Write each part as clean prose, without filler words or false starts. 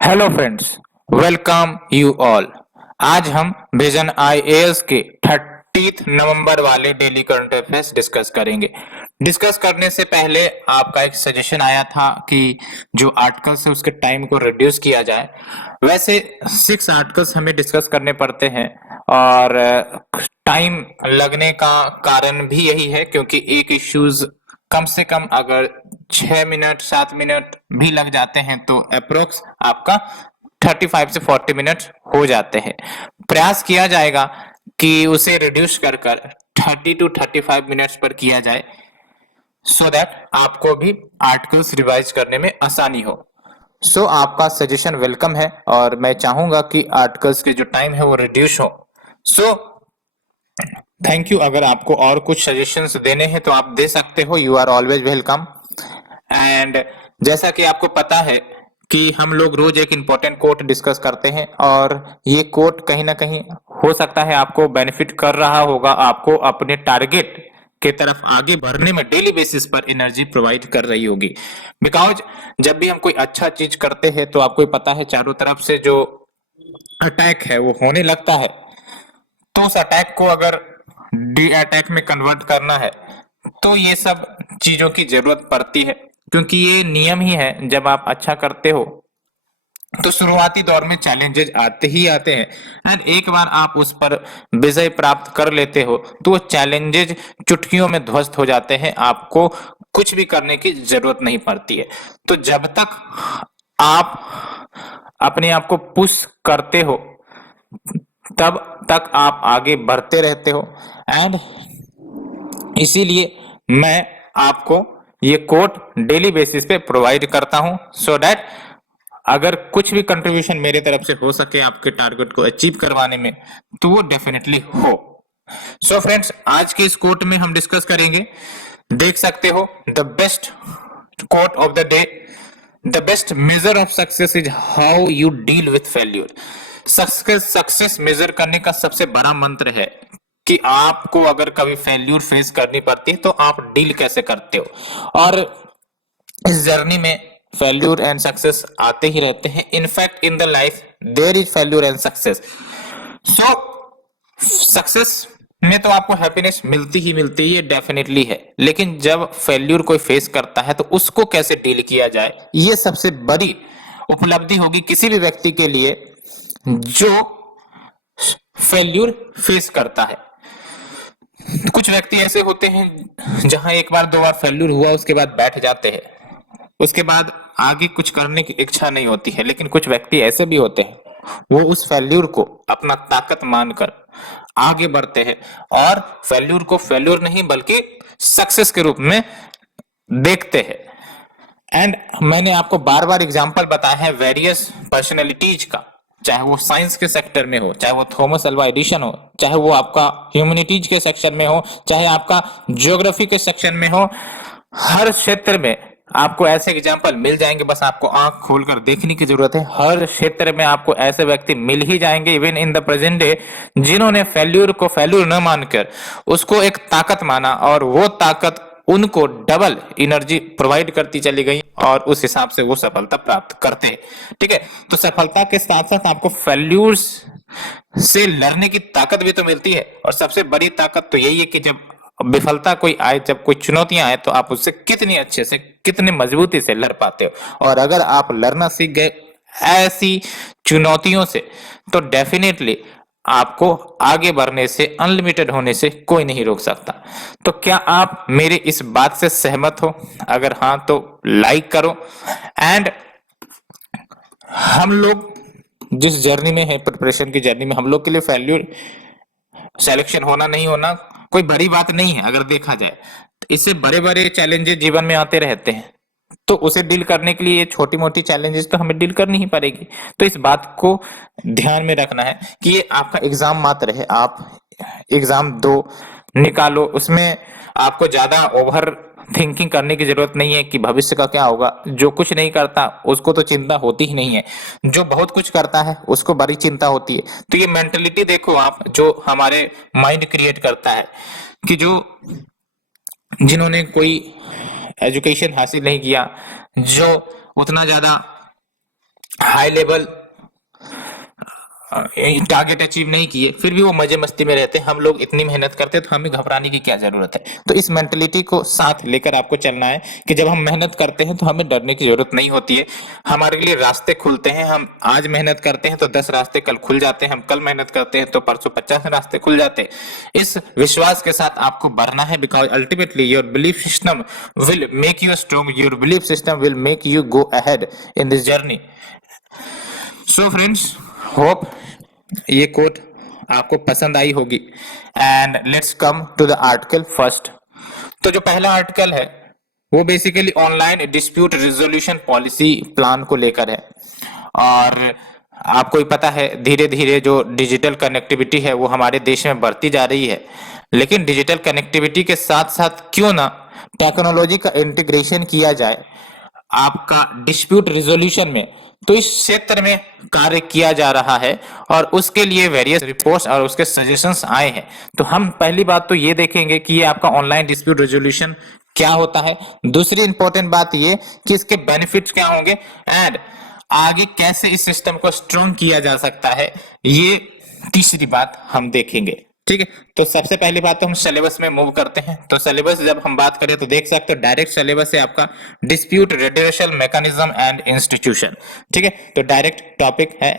Hello friends, welcome you all. आज हम vision IAS के 30 नवंबर वाले डेली करंट अफेयर्स डिस्कस करेंगे। डिस्कस करने से पहले आपका एक सजेशन आया था कि जो आर्टिकल्स है उसके टाइम को रिड्यूस किया जाए। वैसे 6 आर्टिकल्स हमें डिस्कस करने पड़ते हैं और टाइम लगने का कारण भी यही है क्योंकि एक इश्यूज कम से कम अगर 6 मिनट 7 मिनट भी लग जाते हैं तो अप्रोक्स आपका 35 से 40 मिनट हो जाते हैं। प्रयास किया जाएगा कि उसे रिड्यूस कर 30 to 35 मिनट्स पर किया जाए सो दैट आपको भी आर्टिकल्स रिवाइज करने में आसानी हो। आपका सजेशन वेलकम है और मैं चाहूंगा कि आर्टिकल्स के जो टाइम है वो रिड्यूस हो। So thank you. अगर आपको और कुछ सजेशंस देने हैं तो आप दे सकते हो। You are always welcome. And जैसा कि आपको पता है कि हम लोग रोज एक इंपॉर्टेंट कोट डिस्कस करते हैं और ये कोट कहीं ना कहीं हो सकता है आपको बेनिफिट कर रहा होगा, आपको अपने टारगेट के तरफ आगे बढ़ने में डेली बेसिस पर एनर्जी प्रोवाइड कर रही होगी। बिकॉज जब भी हम कोई अच्छा चीज करते हैं तो आपको पता है चारों तरफ से जो अटैक है वो होने लगता है। तो उस अटैक को अगर डी अटैक में कन्वर्ट करना है तो ये सब चीजों की जरूरत पड़ती है क्योंकि ये नियम ही है। जब आप अच्छा करते हो तो शुरुआती दौर में चैलेंजेस आते ही आते हैं एंड एक बार आप उस पर विजय प्राप्त कर लेते हो तो वो चैलेंजेस चुटकियों में ध्वस्त हो जाते हैं। आपको कुछ भी करने की जरूरत नहीं पड़ती है। तो जब तक आप अपने आप को पुश करते हो तब तक आप आगे बढ़ते रहते हो एंड इसीलिए मैं आपको ये कोट डेली बेसिस पे प्रोवाइड करता हूं सो दैट अगर कुछ भी कंट्रीब्यूशन मेरे तरफ से हो सके आपके टारगेट को अचीव करवाने में तो वो डेफिनेटली हो। फ्रेंड्स, आज के इस कोट में हम डिस्कस करेंगे, देख सकते हो, the best quote of the day, the best measure of success is how you deal with failure. Success measure करने का सबसे बड़ा मंत्र है कि आपको अगर कभी फेल्यूर फेस करनी पड़ती है तो आप डील कैसे करते हो। और इस जर्नी में फेल्यूर एंड सक्सेस आते ही रहते हैं। In fact in the life there is failure and success. So success में तो आपको हैप्पीनेस मिलती ही मिलती है, डेफिनेटली है, लेकिन जब फेल्यूर कोई फेस करता है तो उसको कैसे डील किया जाए ये सबसे बड़ी उपलब्धि होगी किसी भी व्यक्ति के लिए जो फेल्यूर फेस करता है। कुछ व्यक्ति ऐसे होते हैं जहां एक बार दो बार फेल्यूर हुआ उसके बाद बैठ जाते हैं, उसके बाद आगे कुछ करने की इच्छा नहीं होती है। लेकिन कुछ व्यक्ति ऐसे भी होते हैं वो उस फेल्यूर को अपना ताकत मानकर आगे बढ़ते हैं और फेल्यूर को फेल्यूर नहीं बल्कि सक्सेस के रूप में देखते हैं। एंड मैंने आपको बार बार एग्जांपल बताया है वेरियस पर्सनैलिटीज का, चाहे वो साइंस के सेक्टर में हो, चाहे वो थॉमस अल्वा एडिशन हो, चाहे वो आपका ह्यूमैनिटीज के सेक्शन में हो, चाहे आपका ज्योग्राफी के सेक्शन में हो। हर क्षेत्र में आपको ऐसे एग्जाम्पल मिल जाएंगे, बस आपको आंख खोलकर देखने की जरूरत है। हर क्षेत्र में आपको ऐसे व्यक्ति मिल ही जाएंगे even in the present day जिन्होंने फेल्यूर को फेल्यूर न मानकर उसको एक ताकत माना और वो ताकत उनको डबल एनर्जी प्रोवाइड करती चली गई और उस हिसाब से वो सफलता प्राप्त करते हैं। ठीक है, तो सफलता के साथ साथ आपको फेल्यूर्स से लड़ने की ताकत भी तो मिलती है और सबसे बड़ी ताकत तो यही है कि जब विफलता कोई आए, जब कोई चुनौतियां आए तो आप उससे कितनी अच्छे से कितने मजबूती से लड़ पाते हो। और अगर आप लड़ना सीख गए ऐसी चुनौतियों से तो डेफिनेटली आपको आगे बढ़ने से, अनलिमिटेड होने से कोई नहीं रोक सकता। तो क्या आप मेरी इस बात से सहमत हो? अगर हाँ तो लाइक करो। एंड हम लोग जिस जर्नी में है, प्रिपरेशन की जर्नी में, हम लोग के लिए फेल्यूर सिलेक्शन होना नहीं होना कोई बड़ी बात नहीं है। अगर देखा जाए इससे बड़े बड़े चैलेंजेस जीवन में आते रहते हैं तो उसे डील करने के लिए छोटी मोटी चैलेंजेस तो हमें डील करनी ही पड़ेगी। तो इस बात को ध्यान में रखना है कि ये आपका एग्जाम मात्र है। आप एग्जाम दो, निकालो, उसमें आपको ज्यादा ओवर थिंकिंग करने की जरूरत नहीं है कि भविष्य का क्या होगा। जो कुछ नहीं करता उसको तो चिंता होती ही नहीं है, जो बहुत कुछ करता है उसको बड़ी चिंता होती है। तो ये मेंटलिटी देखो आप, जो हमारे माइंड क्रिएट करता है कि जो जिन्होंने कोई एजुकेशन हासिल नहीं किया, जो उतना ज्यादा हाई लेवल टारगेट अचीव नहीं किए, फिर भी वो मजे मस्ती में रहते हैं, हम लोग इतनी मेहनत करते हैं तो हमें घबराने की क्या जरूरत है। तो इस मेंटलिटी को साथ लेकर आपको चलना है कि जब हम मेहनत करते हैं तो हमें डरने की जरूरत नहीं होती है। हमारे लिए रास्ते खुलते हैं, हम आज मेहनत करते हैं तो 10 रास्ते कल खुल जाते हैं, हम कल मेहनत करते हैं तो परसों 50 रास्ते खुल जाते हैं। इस विश्वास के साथ आपको बढ़ना है, because ultimately your belief system will make you strong, your belief system will make you go ahead in this journey. So friends, hope ये कोट आपको पसंद आई होगी। And let's come to the article first. तो जो पहला article है वो basically online dispute resolution policy plan को लेकर है। और आपको ही पता है धीरे धीरे जो डिजिटल कनेक्टिविटी है वो हमारे देश में बढ़ती जा रही है, लेकिन डिजिटल कनेक्टिविटी के साथ साथ क्यों ना टेक्नोलॉजी का इंटीग्रेशन किया जाए आपका डिस्प्यूट रिजोल्यूशन में। तो इस क्षेत्र में कार्य किया जा रहा है और उसके लिए वेरियस रिपोर्ट्स और उसके सजेशंस आए हैं। तो हम पहली बात तो ये देखेंगे कि ये आपका ऑनलाइन डिस्प्यूट रेजोल्यूशन क्या होता है। दूसरी इंपॉर्टेंट बात ये कि इसके बेनिफिट्स क्या होंगे एंड आगे कैसे इस सिस्टम को स्ट्रॉन्ग किया जा सकता है, ये तीसरी बात हम देखेंगे। ठीक है, तो सबसे पहली बात तो हम सिलेबस में मूव करते हैं। तो सिलेबस जब हम बात करें तो देख सकते हो डायरेक्ट सिलेबस है आपका dispute radiation mechanism and institution. ठीक है, तो डायरेक्ट टॉपिक है।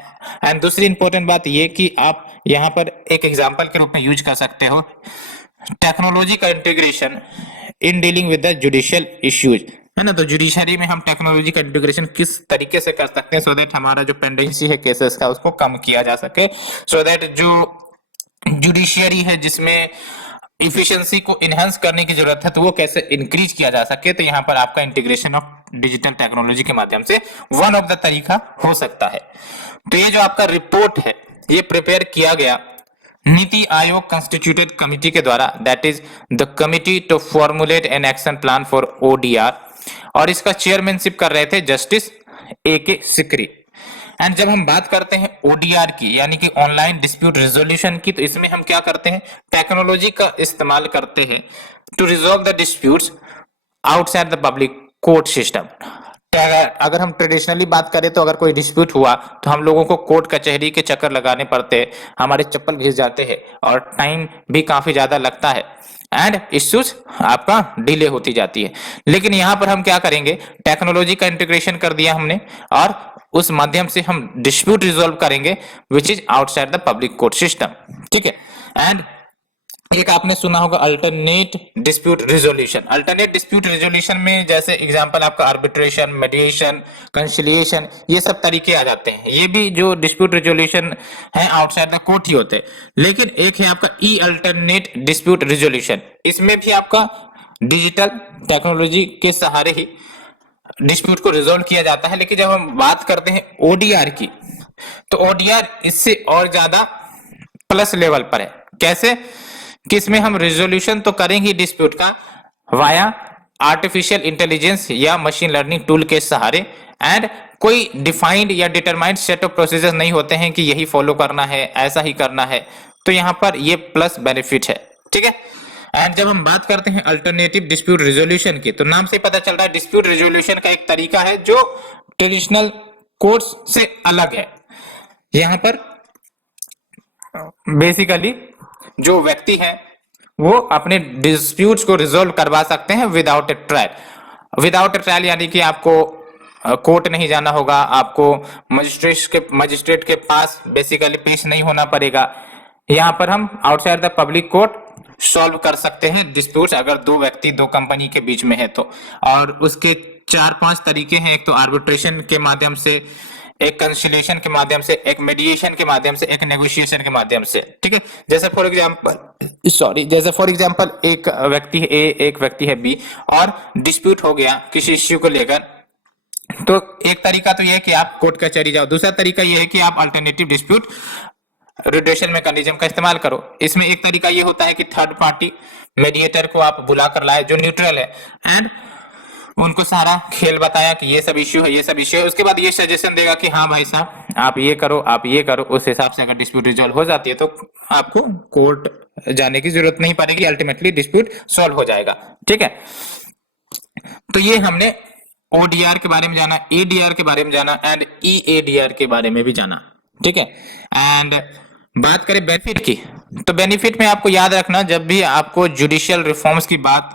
एंड दूसरी इंपॉर्टेंट बात ये कि आप यहाँ पर एक एग्जांपल के रूप में यूज कर सकते हो टेक्नोलॉजी का integration in dealing with the judicial issues, है ना। तो जुडिशरी में हम टेक्नोलॉजी का इंटीग्रेशन किस तरीके से कर सकते हैं सो दैट हमारा जो पेंडेंसी है केसेस का उसको कम किया जा सके, सो दैट जो जुडिशियरी है जिसमें इफिशिएंसी को इनहेंस करने की जरूरत है तो वो कैसे इंक्रीज किया जा सके। तो यहाँ पर आपका इंटीग्रेशन ऑफ डिजिटल टेक्नोलॉजी के माध्यम से वन ऑफ द तरीका हो सकता है। तो ये जो आपका रिपोर्ट है ये प्रिपेयर किया गया नीति आयोग कंस्टिट्यूटेड कमिटी के द्वारा, that is the committee to formulate an action plan for ODR, और इसका चेयरमैनशिप कर रहे थे जस्टिस ए के सिकरी। एंड जब हम बात करते हैं ओडीआर की यानी कि ऑनलाइन डिस्प्यूट रेजोल्यूशन की, तो इसमें हम क्या करते हैं टेक्नोलॉजी का इस्तेमाल करते हैं to resolve the disputes outside the public court system. अगर हम ट्रेडिशनली बात करें तो अगर कोई डिस्प्यूट हुआ तो हम लोगों को कोर्ट कचहरी के चक्कर लगाने पड़ते हैं, हमारे चप्पल घिस जाते हैं और टाइम भी काफी ज्यादा लगता है एंड इश्यूज आपका डिले होती जाती है। लेकिन यहां पर हम क्या करेंगे टेक्नोलॉजी का इंटीग्रेशन कर दिया हमने और उस माध्यम से हम डिस्प्यूट रिजॉल्व करेंगे which is outside the public court system. ठीक है, एंड एक आपने सुना होगा alternate dispute resolution. Alternate dispute resolution में जैसे एग्जांपल आपका आर्बिट्रेशन, मेडिएशन, कंसिलिएशन, ये सब तरीके आ जाते हैं। ये भी जो डिस्प्यूट रिजोल्यूशन है आउटसाइड द कोर्ट ही होते हैं। लेकिन एक है आपका ई अल्टरनेट डिस्प्यूट रिजोल्यूशन, इसमें भी आपका डिजिटल टेक्नोलॉजी के सहारे ही डिस्प्यूट को रिजोल्व किया जाता है। लेकिन जब हम बात करते हैं ओडीआर की, तो ओडीआर इससे और ज्यादा प्लस लेवल पर है। कैसे कि इसमें हम रिजोल्यूशन तो करेंगे डिस्प्यूट का वाया आर्टिफिशियल इंटेलिजेंस या मशीन लर्निंग टूल के सहारे, एंड कोई डिफाइंड या डिटरमाइंड सेट ऑफ प्रोसीजर नहीं होते हैं कि यही फॉलो करना है, ऐसा ही करना है। तो यहां पर ये प्लस बेनिफिट है। ठीक है, एंड जब हम बात करते हैं अल्टरनेटिव डिस्प्यूट रिजोल्यूशन की, तो नाम से पता चल रहा है डिस्प्यूट रिजोल्यूशन का एक तरीका है जो ट्रेडिशनल कोर्ट्स से अलग है। यहां पर बेसिकली जो व्यक्ति है वो अपने डिस्प्यूट्स को रिजोल्व करवा सकते हैं विदाउट ए ट्रायल। विदाउट ए ट्रायल यानी कि आपको कोर्ट नहीं जाना होगा, आपको मजिस्ट्रेट के पास बेसिकली पेश नहीं होना पड़ेगा। यहां पर हम outside the public court solve कर सकते हैं डिस्प्यूट्स अगर दो व्यक्ति दो कंपनी के बीच में है तो। और उसके 4-5 तरीके हैं, एक तो आर्बिट्रेशन के माध्यम से, एक कंसिलिएशन के माध्यम से, एक मेडिएशन के माध्यम से, एक नेगोशिएशन के माध्यम से। ठीक है, जैसे फॉर एग्जांपल एक व्यक्ति है ए, एक व्यक्ति है बी और डिस्प्यूट हो गया किसी इश्यू को लेकर, तो एक तरीका तो यह है कि आप कोर्ट कचहरी जाओ। दूसरा तरीका यह है कि आप अल्टरनेटिव डिस्प्यूट रिड्यूशन मैकेनिज्म का इस्तेमाल करो। इसमें एक तरीका ये होता है कि थर्ड पार्टी मेडिएटर को आप बुला कर लाए जो न्यूट्रल है, एंड उनको सारा खेल बताया कि ये सब इश्यू है, ये सब इश्यू है। उसके बाद ये सजेशन देगा कि हाँ भाई साहब आप ये करो, आप ये करो। उस हिसाब से अगर डिस्प्यूट रिजॉल्व हो जाती है तो आपको कोर्ट जाने की जरूरत नहीं पड़ेगी, अल्टीमेटली डिस्प्यूट सॉल्व हो जाएगा। ठीक है, तो ये हमने ओडीआर के बारे में जाना, एडीआर के बारे में जाना एंड ईएडीआर के बारे में भी जाना, ठीक है। एंड बात करें बेनिफिट की, तो बेनिफिट में आपको याद रखना, जब भी आपको जुडिशियल रिफॉर्म्स की बात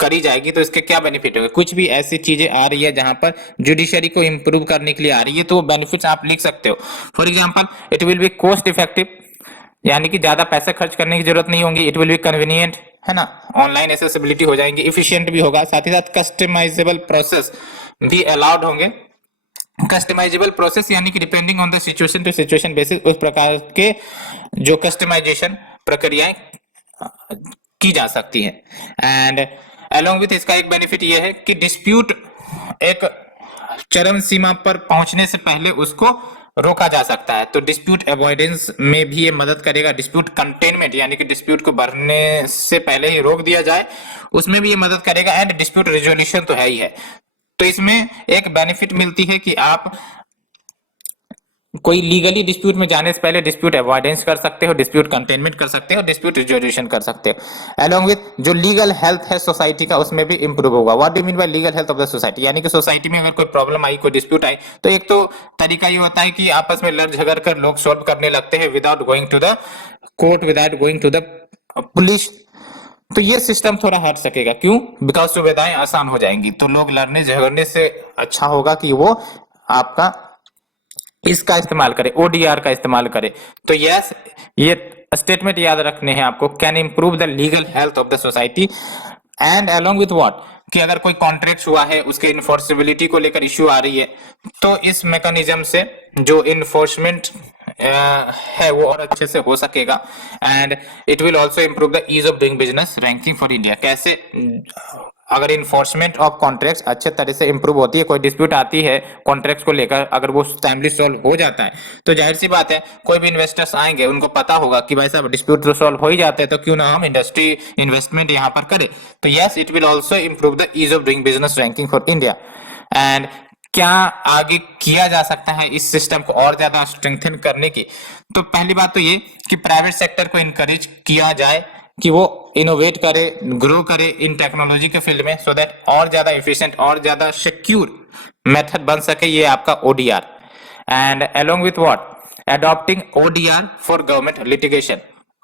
करी जाएगी तो इसके क्या बेनिफिट होंगे। कुछ भी ऐसी चीजें आ रही है जहां पर जुडिशरी को इंप्रूव करने के लिए आ रही है, तो वो बेनिफिट्स आप लिख सकते हो। For example, it will B cost effective, यानी कि ज्यादा पैसा खर्च करने की जरूरत नहीं होगी। इट विल बी कन्वीनियंट, है ना, ऑनलाइन एसेसिबिलिटी हो जाएंगे, इफिशियंट भी होगा, साथ ही साथ कस्टमाइजेबल प्रोसेस भी अलाउड होंगे। कस्टमाइजेबल प्रोसेस यानी कि depending on the situation to situation basis उस प्रकार के जो कस्टमाइजेशन प्रक्रियाएं की जा सकती है। एंड अलोंग विथ इसका एक बेनिफिट यह है कि डिस्प्यूट एक चरम सीमा पर पहुंचने से पहले उसको रोका जा सकता है, तो डिस्प्यूट अवॉइडेंस में भी ये मदद करेगा। डिस्प्यूट कंटेनमेंट यानी कि डिस्प्यूट को बढ़ने से पहले ही रोक दिया जाए, उसमें भी ये मदद करेगा। एंड डिस्प्यूट रेजोल्यूशन तो है ही है, तो इसमें एक बेनिफिट मिलती है कि आप कोई लीगली डिस्प्यूट में जाने से पहले डिस्प्यूट अवॉइडेंस कर सकते हो, डिस्प्यूट कंटेनमेंट कर सकते हो, डिस्प्यूट रिजोल्यूशन कर सकते हो। अलोंग विथ जो लीगल हेल्थ है सोसाइटी का, उसमें भी इंप्रूव होगा। What do mean bye legal health of the society, यानी कि सोसाइटी में अगर कोई प्रॉब्लम आई, कोई डिस्प्यूट आई, तो एक तो तरीका ये होता है कि आपस में लड़ झगड़ कर लोग सॉल्व करने लगते हैं without going to the court, without going to the police. तो ये सिस्टम थोड़ा हट सकेगा, क्यों? बिकॉज सुविधाएं आसान हो जाएंगी, तो लोग लड़ने झगड़ने से अच्छा होगा कि वो आपका इसका इस्तेमाल करे, ओडीआर का इस्तेमाल करे। तो यस, ये स्टेटमेंट याद रखने हैं आपको, can improve the legal health of the society. And along with what, कि अगर कोई कॉन्ट्रैक्ट हुआ है, उसके इन्फोर्सिबिलिटी को लेकर इश्यू आ रही है, तो इस मैकेनिज्म से जो इन्फोर्समेंट है वो और अच्छे से हो सकेगा। And it will also improve the ease of doing business ranking for India. कैसे? अगर इन्फोर्समेंट ऑफ कॉन्ट्रैक्ट्स अच्छे तरह से इंप्रूव होती है, कोई डिस्प्यूट आती है कॉन्ट्रैक्ट्स को लेकर, अगर वो टाइमली सॉल्व हो जाता है, तो जाहिर सी बात है कोई भी इन्वेस्टर्स आएंगे, उनको पता होगा कि भाई साहब डिस्प्यूट तो सॉल्व हो ही जाते हैं, तो क्यों ना हम इंडस्ट्री इन्वेस्टमेंट यहाँ पर करें। तो yes, it will also improve the ease of doing business ranking for India. And क्या आगे किया जा सकता है इस सिस्टम को और ज्यादा स्ट्रेंथन करने की? तो पहली बात तो ये कि प्राइवेट सेक्टर को इनकरेज किया जाए कि वो इनोवेट करे, ग्रो करे इन टेक्नोलॉजी के फील्ड में, सो दैट और ज्यादा एफिशिएंट और ज्यादा सिक्योर मेथड बन सके ये आपका ODR. And along with what, adopting ODR for government litigation.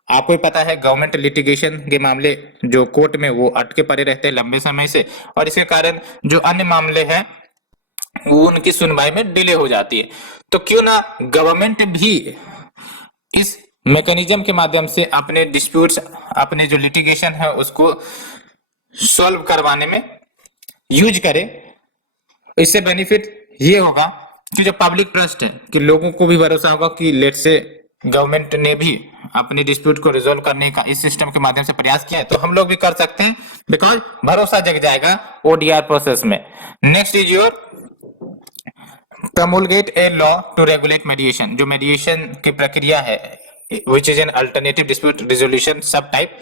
आपको ही पता है गवर्नमेंट लिटिगेशन के मामले जो कोर्ट में वो अटके पड़े रहते हैं लंबे समय से, और इसके कारण जो अन्य मामले हैं वो उनकी सुनवाई में डिले हो जाती है। तो क्यों ना गवर्नमेंट भी इस मैकेनिज्म के माध्यम से अपने डिस्प्यूट्स, अपने जो लिटिगेशन है उसको सॉल्व करवाने में यूज करे। इससे बेनिफिट ये होगा कि जो पब्लिक ट्रस्ट है, कि लोगों को भी भरोसा होगा कि लेट से गवर्नमेंट ने भी अपने डिस्प्यूट को रिजोल्व करने का इस सिस्टम के माध्यम से प्रयास किया है, तो हम लोग भी कर सकते हैं, बिकॉज भरोसा जग जाएगा ओडीआर प्रोसेस में। Next is your promulgate a law to regulate mediation। जो मेडिएशन की प्रक्रिया है, which is an alternative dispute resolution सब टाइप,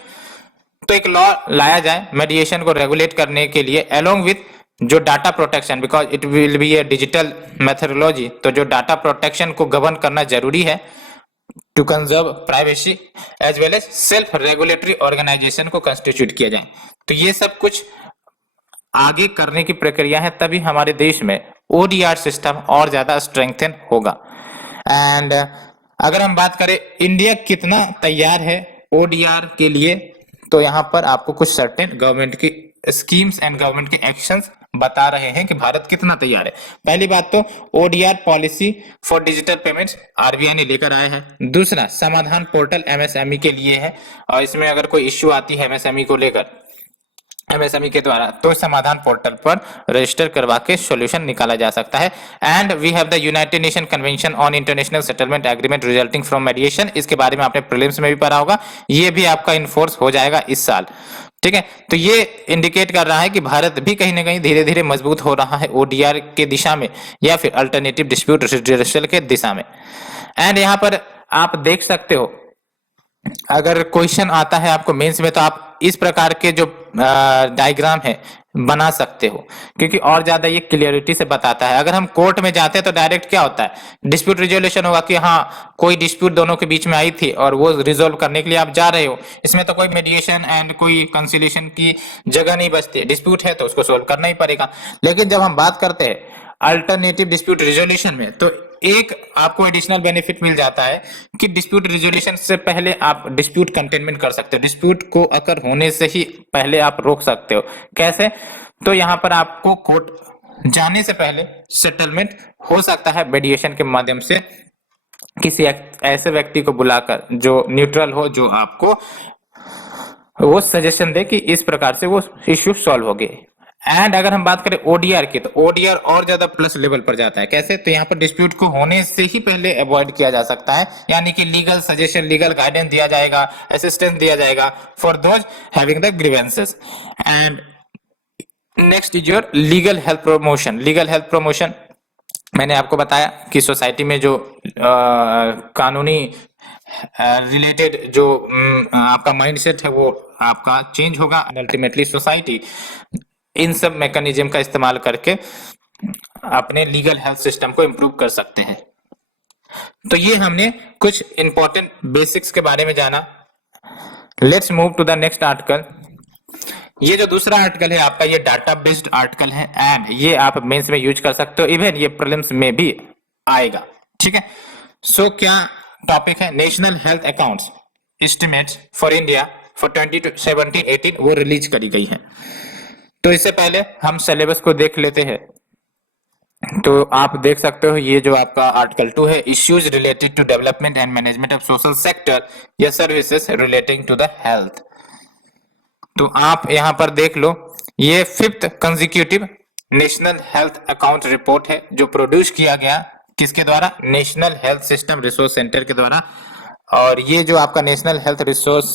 तो एक लॉ लाया जाए मेडिएशन को रेगुलेट करने के लिए, along with जो data protection, because it will be a digital methodology, तो जो डाटा प्रोटेक्शन को गवर्न करना जरूरी है to conserve privacy as well as self regulatory organisation को कंस्टिट्यूट किया जाए। तो ये सब कुछ आगे करने की प्रक्रिया है, तभी हमारे देश में ओडीआर सिस्टम और ज्यादा स्ट्रेंथन होगा। एंड अगर हम बात करें इंडिया कितना तैयार है ओडीआर के लिए, तो यहाँ पर आपको कुछ सर्टेन गवर्नमेंट की स्कीम्स एंड गवर्नमेंट के एक्शंस बता रहे हैं कि भारत कितना तैयार है। पहली बात तो ODR policy for digital payments RBI ने लेकर आया है। दूसरा, समाधान पोर्टल एमएसएमई के लिए है, और इसमें अगर कोई इश्यू आती है एमएसएमई को लेकर, एमएसएमई के द्वारा, तो समाधान पोर्टल पर रजिस्टर करवा के सॉल्यूशन निकाला जा सकता है। And we have the United Nation convention on international settlement agreement resulting from mediation. इसके बारे में आपने प्रीलिम्स में भी पढ़ा होगा, ये भी आपका इन्फोर्स हो जाएगा इस साल, ठीक है। तो ये इंडिकेट कर रहा है कि भारत भी कहीं ना कहीं धीरे धीरे मजबूत हो रहा है ओडीआर के दिशा में, या फिर अल्टरनेटिव डिस्प्यूट रेजोल्यूशन के दिशा में। एंड यहाँ पर आप देख सकते हो, अगर क्वेश्चन आता है आपको मेंस में, तो आप इस प्रकार के जो डायग्राम है बना सकते हो, क्योंकि और ज्यादा ये क्लियरिटी से बताता है। अगर हम कोर्ट में जाते हैं तो डायरेक्ट क्या होता है, डिस्प्यूट रिजोल्यूशन होगा कि हाँ कोई डिस्प्यूट दोनों के बीच में आई थी और वो रिजोल्व करने के लिए आप जा रहे हो। इसमें तो कोई मेडिएशन एंड कोई कंसिलिएशन की जगह नहीं बचती, डिस्प्यूट है तो उसको सोल्व करना ही पड़ेगा। लेकिन जब हम बात करते हैं अल्टरनेटिव डिस्प्यूट रिजोल्यूशन में, तो एक आपको एडिशनल बेनिफिट मिल जाता है कि डिस्प्यूट रिजोल्यूशन से पहले आप डिस्प्यूट कंटेनमेंट कर सकते हो, डिस्प्यूट को अगर होने से ही पहले आप रोक सकते हो। कैसे? तो यहां पर आपको कोर्ट जाने से पहले सेटलमेंट हो सकता है मीडिएशन के माध्यम से, किसी ऐसे व्यक्ति को बुलाकर जो न्यूट्रल हो, जो आपको वो सजेशन दे कि इस प्रकार से वो इश्यू सॉल्व हो गए। एंड अगर हम बात करें ओडीआर की, तो ओडीआर और ज्यादा प्लस लेवल पर जाता है। कैसे? तो यहाँ पर डिस्प्यूट को होने से ही पहले अवॉइड किया जा सकता है, यानी कि लीगल सजेशन, लीगल गाइडेंस दिया जाएगा, असिस्टेंस दिया जाएगा for those having the grievances. And next is your legal health promotion. Legal health promotion मैंने आपको बताया कि सोसाइटी में जो कानूनी रिलेटेड जो आपका माइंडसेट है वो आपका चेंज होगा, अल्टीमेटली सोसाइटी इन सब मैकेनिज्म का इस्तेमाल करके अपने लीगल हेल्थ सिस्टम को इंप्रूव कर सकते हैं। तो ये हमने कुछ इंपॉर्टेंट बेसिक्स के बारे में जाना। Let's move to the next article. ये जो दूसरा आर्टिकल है आपका, ये डाटा बेस्ड आर्टिकल है एंड ये आप मेंस में यूज कर सकते हो, इवन ये प्रीलिम्स में भी आएगा। ठीक है, सो क्या टॉपिक है? National health accounts estimates for India for 2017-18 वो रिलीज करी गई है। तो इससे पहले हम सिलेबस को देख लेते हैं। तो आप देख सकते हो ये जो आपका आर्टिकल 2 है, issues related to development and management of social sector या services relating to the health. तो आप यहां पर देख लो, ये 5th consecutive national health account report है जो प्रोड्यूस किया गया किसके द्वारा? National health system resource centre के द्वारा। और ये जो आपका national health resource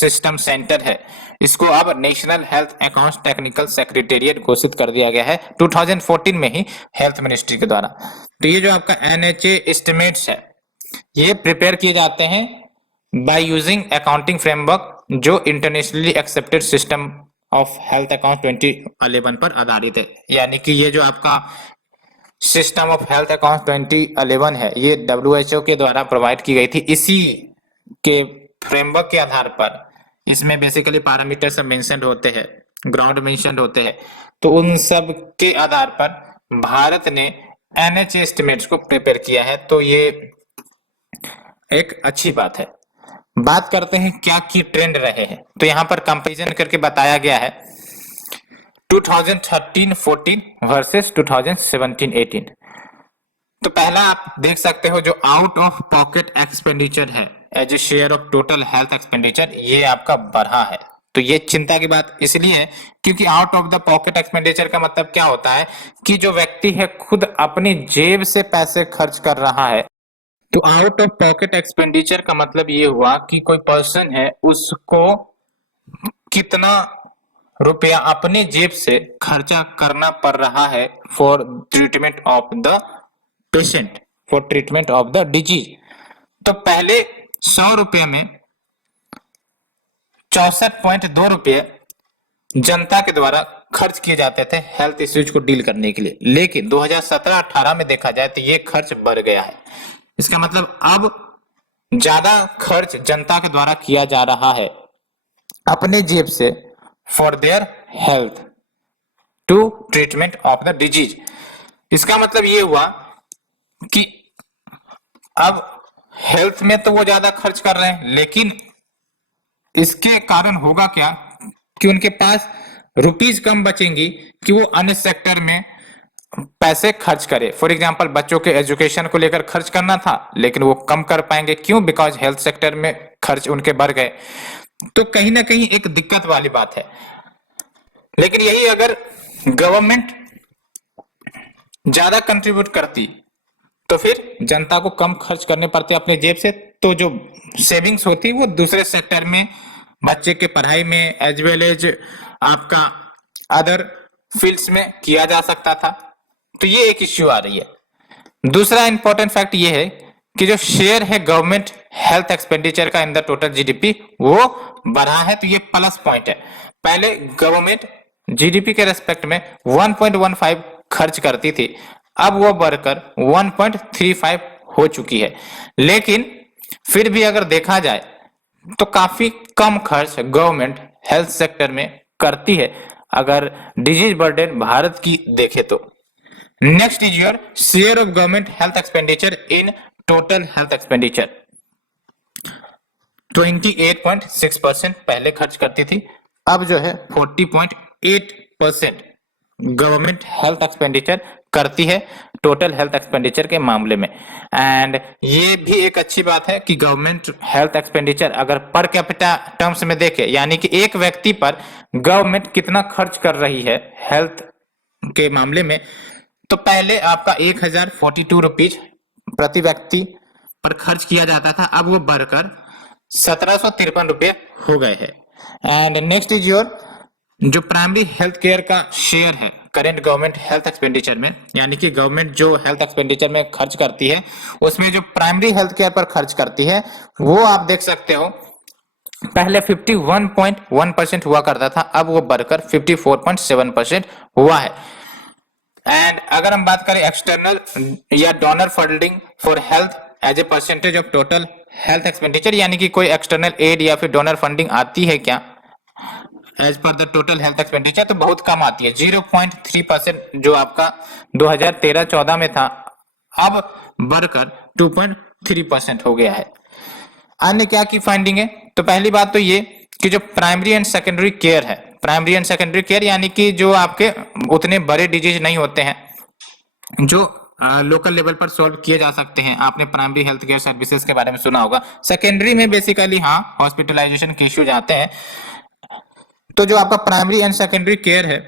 system centre है, इसको अब national health accounts technical secretariat घोषित कर दिया गया है 2014 में ही हेल्थ मिनिस्ट्री के द्वारा। तो ये जो आपका एनएचए एस्टिमेट्स है, ये प्रिपेयर किए जाते हैं बाय यूजिंग अकाउंटिंग फ्रेमवर्क जो internationally accepted system of health account 2011 पर आधारित है। यानी कि ये जो आपका सिस्टम ऑफ हेल्थ अकाउंट 2011 है, ये WHO के द्वारा प्रोवाइड की गई थी। इसी के फ्रेमवर्क के आधार पर इसमें बेसिकली पैरामीटर सब मेंशन्ड होते हैं, ग्राउंड मेंशन्ड होते हैं। तो उन सब के आधार पर भारत ने एनएचए एस्टिमेट्स को प्रिपेयर किया है, तो ये एक अच्छी बात है। बात करते हैं क्या की ट्रेंड रहे हैं। तो यहाँ पर कंपैरिजन करके बताया गया है 2013-14 वर्सेस 2017-18। तो पहला आप देख सकते हो जो आउट ऑफ पॉकेट एक्सपेंडिचर है as a share of total health expenditure, ये आपका बढ़ा है। तो ये चिंता की बात इसलिए है क्योंकि out of the pocket expenditure का मतलब क्या होता है कि जो व्यक्ति है खुद अपनी जेब से पैसे खर्च कर रहा है। तो आउट ऑफ पॉकेट एक्सपेंडिचर का मतलब ये हुआ कि कोई पर्सन है उसको कितना रुपया अपने जेब से खर्चा करना पड़ रहा है for treatment of the patient, for treatment of the disease. तो पहले 100 रुपये में 64.2 रुपये जनता के द्वारा खर्च किए जाते थे हेल्थ इश्यूज को डील करने के लिए, लेकिन 2017-18 में देखा जाए तो ये खर्च बढ़ गया है। इसका मतलब अब ज्यादा खर्च जनता के द्वारा किया जा रहा है अपने जेब से for their health to treatment of the disease. इसका मतलब ये हुआ कि अब हेल्थ में तो वो ज्यादा खर्च कर रहे हैं, लेकिन इसके कारण होगा क्या कि उनके पास रुपीज कम बचेंगी कि वो अन्य सेक्टर में पैसे खर्च करे। फॉर एग्जांपल बच्चों के एजुकेशन को लेकर खर्च करना था, लेकिन वो कम कर पाएंगे। क्यों? बिकॉज हेल्थ सेक्टर में खर्च उनके बढ़ गए। तो कहीं ना कहीं एक दिक्कत वाली बात है। लेकिन यही अगर गवर्नमेंट ज्यादा कंट्रीब्यूट करती तो फिर जनता को कम खर्च करने पड़ते अपने जेब से, तो जो सेविंग्स होती वो दूसरे सेक्टर में, बच्चे के पढ़ाई में एज वेल एज आपका अदर फील्ड्स में किया जा सकता था। तो ये एक इश्यू आ रही है। दूसरा इंपॉर्टेंट फैक्ट ये है कि जो शेयर है गवर्नमेंट हेल्थ एक्सपेंडिचर का इन द टोटल जीडीपी वो बढ़ा है, तो ये प्लस पॉइंट है। पहले गवर्नमेंट जीडीपी के रेस्पेक्ट में 1.15 खर्च करती थी, अब वो बढ़कर 1.35 हो चुकी है। लेकिन फिर भी अगर देखा जाए तो काफी कम खर्च गवर्नमेंट हेल्थ सेक्टर में करती है अगर डिजीज बर्डन भारत की देखे तो। Next is your share of government health expenditure in total health expenditure. 28.6% पहले खर्च करती थी, अब जो है 40.8% गवर्नमेंट हेल्थ एक्सपेंडिचर करती है टोटल हेल्थ एक्सपेंडिचर के मामले में। एंड ये भी एक अच्छी बात है कि गवर्नमेंट हेल्थ एक्सपेंडिचर अगर पर कैपिटा टर्म्स में देखे, यानी कि एक व्यक्ति पर गवर्नमेंट कितना खर्च कर रही है हेल्थ के मामले में, तो पहले आपका 1042 रुपीज प्रति व्यक्ति पर खर्च किया जाता था, अब वो बढ़कर 1753 रुपये हो गए हैं। एंड नेक्स्ट इज योर जो प्राइमरी हेल्थ केयर का शेयर है करेंट गवर्नमेंट हेल्थ एक्सपेंडिचर में, यानी कि गवर्नमेंट जो हेल्थ एक्सपेंडिचर में खर्च करती है उसमें जो प्राइमरी हेल्थ केयर पर खर्च करती है वो आप देख सकते हो पहले 51.1% हुआ करता था, अब वो बढ़कर 54.7% हुआ है। एंड अगर हम बात करें एक्सटर्नल या donor funding for health as a percentage of total health expenditure, यानी कि कोई एक्सटर्नल एड या फिर डोनर फंडिंग आती है क्या as per the total health expenditure, तो बहुत कम आती है। 0.3% जो आपका 2013-14 में था, अब बढ़कर 2.3% हो गया है। अन्य क्या की फाइंडिंग है, तो पहली बात तो ये कि जो प्राइमरी एंड सेकेंडरी केयर है, प्राइमरी एंड सेकेंडरी केयर यानी कि जो आपके उतने बड़े डिजीज नहीं होते हैं जो लोकल लेवल पर सॉल्व किए जा सकते हैं, आपने प्राइमरी हेल्थ केयर सर्विसेज के बारे में सुना होगा। सेकेंडरी में बेसिकली हाँ हॉस्पिटलाइजेशन के इश्यूज आते हैं, तो जो आपका प्राइमरी एंड सेकेंडरी केयर है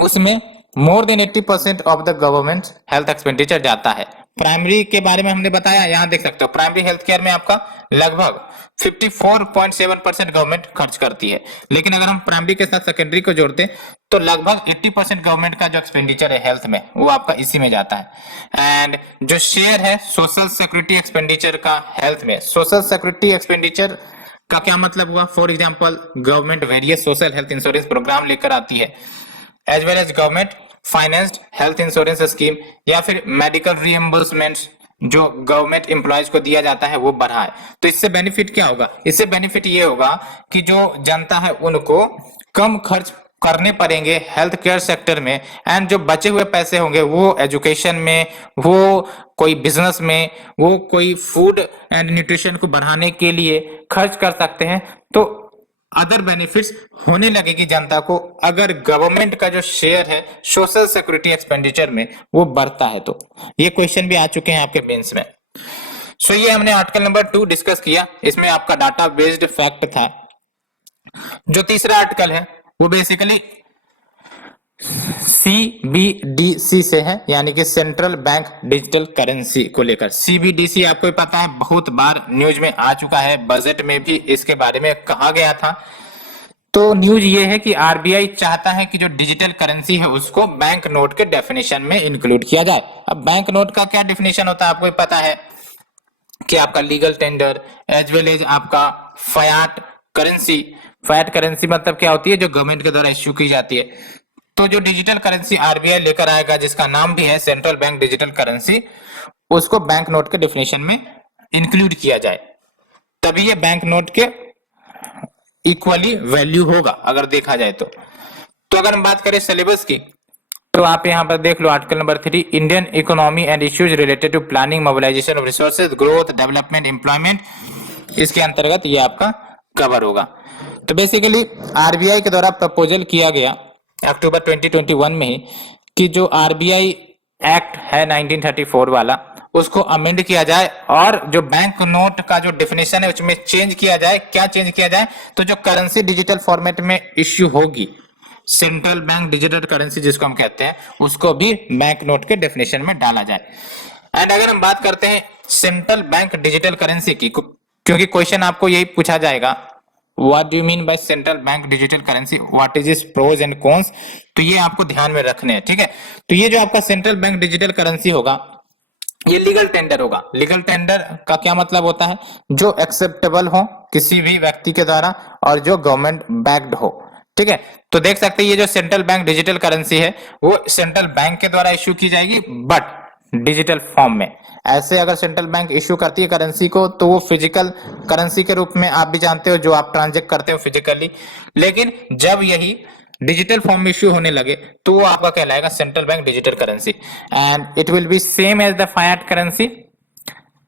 उसमें more than 80% of the government health expenditure जाता है। प्राइमरी के बारे में हमने बताया, यहां देख सकते हो प्राइमरी हेल्थ केयर में आपका लगभग 54.7% गवर्नमेंट खर्च करती है, लेकिन अगर हम प्राइमरी के साथ सेकेंडरी को जोड़ते तो लगभग 80% गवर्नमेंट का जो एक्सपेंडिचर है हेल्थ में वो आपका इसी में जाता है। एंड जो शेयर है सोशल सिक्योरिटी एक्सपेंडिचर का हेल्थ में, सोशल सिक्योरिटी एक्सपेंडिचर का क्या मतलब हुआ, for example government various social health insurance program लेकर आती है, as well as government financed health insurance scheme या फिर मेडिकल रिएम्बर्समेंट जो गवर्नमेंट एम्प्लॉयज को दिया जाता है वो बढ़ा है। तो इससे बेनिफिट क्या होगा, इससे बेनिफिट ये होगा कि जो जनता है उनको कम खर्च करने पड़ेंगे हेल्थ केयर सेक्टर में, एंड जो बचे हुए पैसे होंगे वो एजुकेशन में, वो कोई बिजनेस में, वो कोई फूड एंड न्यूट्रिशन को बढ़ाने के लिए खर्च कर सकते हैं। तो अदर बेनिफिट्स होने लगेगी जनता को अगर गवर्नमेंट का जो शेयर है सोशल सिक्योरिटी एक्सपेंडिचर में वो बढ़ता है। तो ये क्वेश्चन भी आ चुके हैं आपके मेंस में। सो ये हमने आर्टिकल नंबर 2 डिस्कस किया, इसमें आपका डाटा बेस्ड फैक्ट था। जो तीसरा आर्टिकल है वो बेसिकली सीबीडीसी से है, यानी कि सेंट्रल बैंक डिजिटल करेंसी को लेकर। सीबीडीसी आपको पता है बहुत बार न्यूज में आ चुका है, बजट में भी इसके बारे में कहा गया था। तो न्यूज ये है कि आरबीआई चाहता है कि जो डिजिटल करेंसी है उसको बैंक नोट के डेफिनेशन में इंक्लूड किया जाए। अब बैंक नोट का क्या डेफिनेशन होता है आपको पता है कि आपका legal tender as well as आपका फयाट करेंसी। फयाट करेंसी मतलब क्या होती है, जो गवर्नमेंट के द्वारा इश्यू की जाती है। तो जो डिजिटल करेंसी आरबीआई लेकर आएगा जिसका नाम भी है सेंट्रल बैंक डिजिटल करेंसी, उसको बैंक नोट के डेफिनेशन में इंक्लूड किया जाए, तभी ये बैंक नोट के इक्वली वैल्यू होगा अगर देखा जाए तो। अगर हम बात करें सिलेबस की तो आप यहां पर देख लो article number 3 Indian economy and issues related to planning mobilisation of resources growth development employment, इसके अंतर्गत ये आपका कवर होगा। तो बेसिकली आरबीआई के द्वारा प्रपोजल किया गया अक्टूबर 2021 में ही कि जो आरबीआई एक्ट है 1934 वाला उसको अमेंड किया जाए और जो बैंक नोट का जो डेफिनेशन है उसमें चेंज किया जाए। क्या चेंज किया जाए, तो जो करेंसी डिजिटल फॉर्मेट में इश्यू होगी सेंट्रल बैंक डिजिटल करेंसी जिसको हम कहते हैं, उसको भी बैंक नोट के डेफिनेशन में डाला जाए। एंड अगर हम बात करते हैं सेंट्रल बैंक डिजिटल करेंसी की, क्योंकि क्वेश्चन आपको यही पूछा जाएगा what do you mean by central bank digital currency, what is its pros and cons, तो ये आपको ध्यान में रखने हैं, ठीक है। तो ये जो आपका सेंट्रल बैंक डिजिटल करेंसी होगा ये लीगल टेंडर होगा। लीगल टेंडर का क्या मतलब होता है, जो एक्सेप्टेबल हो किसी भी व्यक्ति के द्वारा और जो गवर्नमेंट बैक्ड हो, ठीक है, तो देख सकते हैं ये जो सेंट्रल बैंक डिजिटल करेंसी है वो सेंट्रल बैंक के द्वारा इश्यू की जाएगी बट डिजिटल फॉर्म में। ऐसे अगर सेंट्रल बैंक इश्यू करती है करेंसी को तो वो फिजिकल करेंसी के रूप में आप भी जानते हो, जो आप ट्रांजेक्ट करते हो फिजिकली, लेकिन जब यही डिजिटल फॉर्म में इश्यू होने लगे तो वो आपका कहलाएगा central bank digital currency and it will be same as the fiat currency,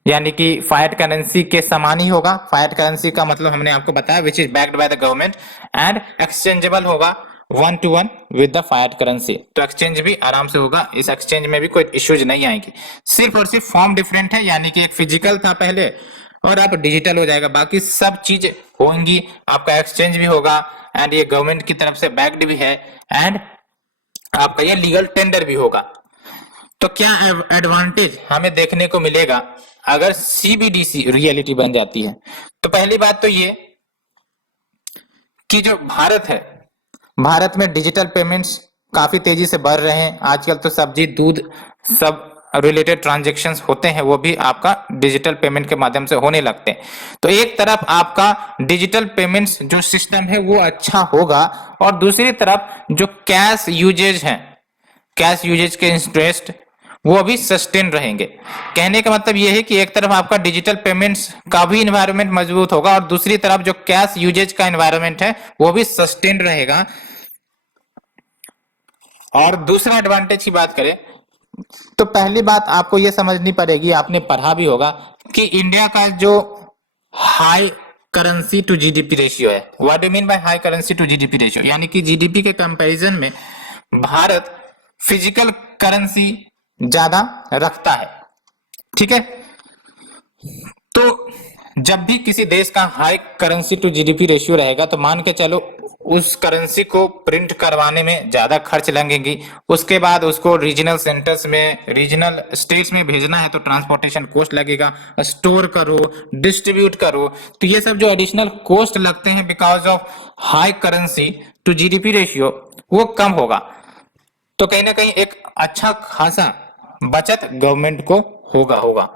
यानी कि फायट करेंसी के समान ही होगा। फायट करेंसी का मतलब हमने आपको बताया which is backed by the government and exchangeable होगा 1 to 1 with the fiat currency. तो एक्सचेंज भी आराम से होगा, इस एक्सचेंज में भी कोई इश्यूज नहीं आएंगी। सिर्फ और सिर्फ फॉर्म डिफरेंट है, यानी कि एक फिजिकल था पहले और अब डिजिटल हो जाएगा, बाकी सब चीज होंगी। आपका एक्सचेंज भी होगा एंड ये गवर्नमेंट की तरफ से बैक्ड भी है एंड आपका ये लीगल टेंडर भी होगा। तो क्या एडवांटेज हमें देखने को मिलेगा अगर सीबीडीसी रियलिटी बन जाती है? तो पहली बात तो ये कि जो भारत है, भारत में डिजिटल पेमेंट्स काफी तेजी से बढ़ रहे हैं। आजकल तो सब्जी दूध सब रिलेटेड ट्रांजैक्शंस होते हैं वो भी आपका डिजिटल पेमेंट के माध्यम से होने लगते हैं। तो एक तरफ आपका डिजिटल पेमेंट्स जो सिस्टम है वो अच्छा होगा और दूसरी तरफ जो कैश यूजेज है, कैश यूजेज के इंटरेस्ट वो भी सस्टेन रहेंगे। कहने का मतलब ये है कि एक तरफ आपका डिजिटल पेमेंट्स का भी इन्वायरमेंट मजबूत होगा और दूसरी तरफ जो कैश यूजेज का इन्वायरमेंट है वो भी सस्टेन रहेगा। और दूसरा एडवांटेज की बात करें तो पहली बात आपको यह समझनी पड़ेगी, आपने पढ़ा भी होगा कि इंडिया का जो high currency to GDP ratio है। What do mean by high currency to GDP ratio? यानी कि जीडीपी के कंपैरिजन में भारत फिजिकल करेंसी ज्यादा रखता है। ठीक है, तो जब भी किसी देश का high currency to GDP ratio रहेगा तो मान के चलो उस करेंसी को प्रिंट करवाने में ज्यादा खर्च लगेंगी, उसके बाद उसको रीजनल सेंटर्स में, रीजनल स्टेट्स में भेजना है तो ट्रांसपोर्टेशन कॉस्ट लगेगा, स्टोर करो, डिस्ट्रीब्यूट करो, तो ये सब जो एडिशनल कॉस्ट लगते हैं because of high currency to GDP ratio वो कम होगा। तो कहीं ना कहीं एक अच्छा खासा बचत गवर्नमेंट को होगा।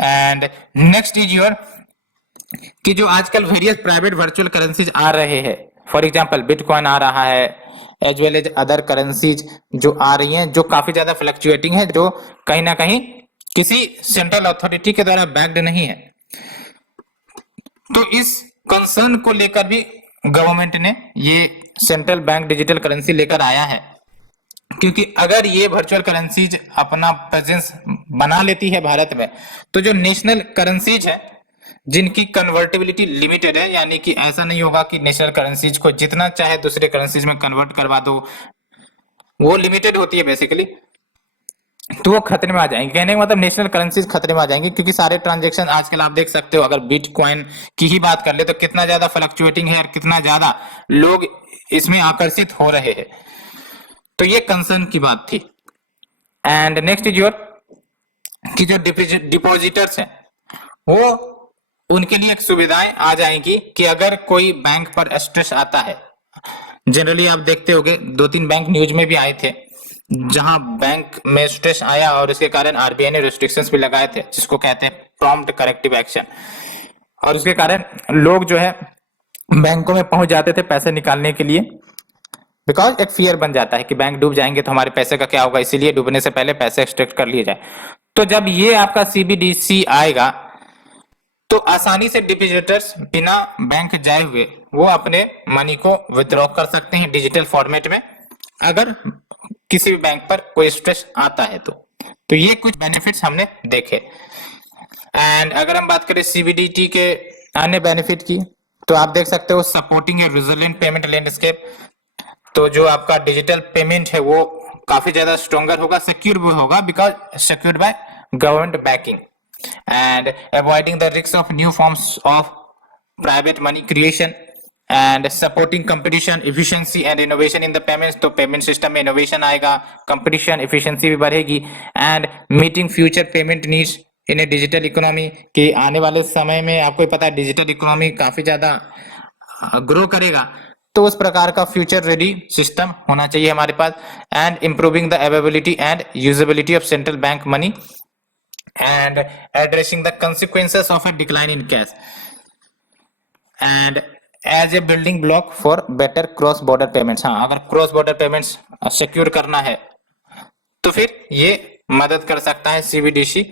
एंड नेक्स्ट इज योर कि जो आजकल वेरियस प्राइवेट वर्चुअल करेंसीज आ रहे हैं, फॉर एग्जांपल बिटकॉइन आ रहा है as well as other currencies जो आ रही हैं जो काफी ज्यादा फ्लक्चुएटिंग है, जो कहीं ना कहीं किसी सेंट्रल अथॉरिटी के द्वारा बैक्ड नहीं है। तो इस कंसर्न को लेकर भी गवर्नमेंट ने ये सेंट्रल बैंक डिजिटल करेंसी लेकर आया है, क्योंकि अगर ये वर्चुअल करेंसीज अपना प्रेजेंस बना लेती है भारत में तो जो नेशनल करेंसीज है जिनकी कन्वर्टेबिलिटी लिमिटेड है, यानी कि ऐसा नहीं होगा कि नेशनल करेंसीज को जितना चाहे दूसरे करेंसीज में कन्वर्ट करवा दो, वो लिमिटेड होती है बेसिकली, तो वो खतरे में आ जाएंगे। कहने का मतलब नेशनल करेंसीज खतरे में आ जाएंगे, क्योंकि सारे ट्रांजैक्शन आजकल आप देख सकते हो, अगर बिटकॉइन की ही बात कर ले तो कितना ज्यादा फ्लक्चुएटिंग है और कितना ज्यादा लोग इसमें आकर्षित हो रहे हैं। तो ये कंसर्न की बात थी। एंड नेक्स्ट इज योर कि जो डिपॉजिटर्स हैं वो उनके लिए एक सुविधाएं आ जाएंगी कि अगर कोई बैंक पर स्ट्रेस आता है, जनरली आप देखते होंगे 2-3 बैंक न्यूज में भी आए थे जहां बैंक में स्ट्रेस आया और इसके कारण आरबीआई ने रिस्ट्रिक्शंस भी लगाए थे जिसको कहते हैं प्रॉम्प्ट करेक्टिव एक्शन, और उसके कारण लोग जो है बैंकों में पहुंच जाते थे पैसे निकालने के लिए, बिकॉज एक फियर बन जाता है कि बैंक डूब जाएंगे तो हमारे पैसे का क्या होगा, इसीलिए डूबने से पहले पैसे एक्सट्रैक्ट कर लिए जाए। तो जब ये आपका सीबीडीसी आएगा तो आसानी से डिपॉजिटर्स बिना बैंक जाए हुए वो अपने मनी को विथड्रॉ कर सकते हैं डिजिटल फॉर्मेट में, अगर किसी भी बैंक पर कोई स्ट्रेस आता है तो ये कुछ बेनिफिट्स हमने देखे। एंड अगर हम बात करें सीबीडीटी के अन्य बेनिफिट की तो आप देख सकते हो सपोर्टिंग ए रेजिलिएंट पेमेंट लैंडस्केप, तो जो आपका डिजिटल पेमेंट है वो काफी ज्यादा स्ट्रॉन्गर होगा, सिक्योर भी होगा because secured by government banking, and avoiding the risk of new forms of private money creation and supporting competition efficiency and innovation in the payments. तो पेमेंट सिस्टम में innovation आएगा, कंपटीशन एफिशिएंसी भी बढ़ेगी and meeting future payment needs in A digital economy, कि आने वाले समय में आपको पता है डिजिटल इकोनॉमी काफी ज्यादा ग्रो करेगा, तो उस प्रकार का फ्यूचर रेडी सिस्टम होना चाहिए हमारे पास। And improving the availability and usability of central bank money and addressing the consequences of a decline in cash, and as a building block for better cross border payments. हाँ, अगर cross border payments secure करना है तो फिर ये मदद कर सकता है सीबीडीसी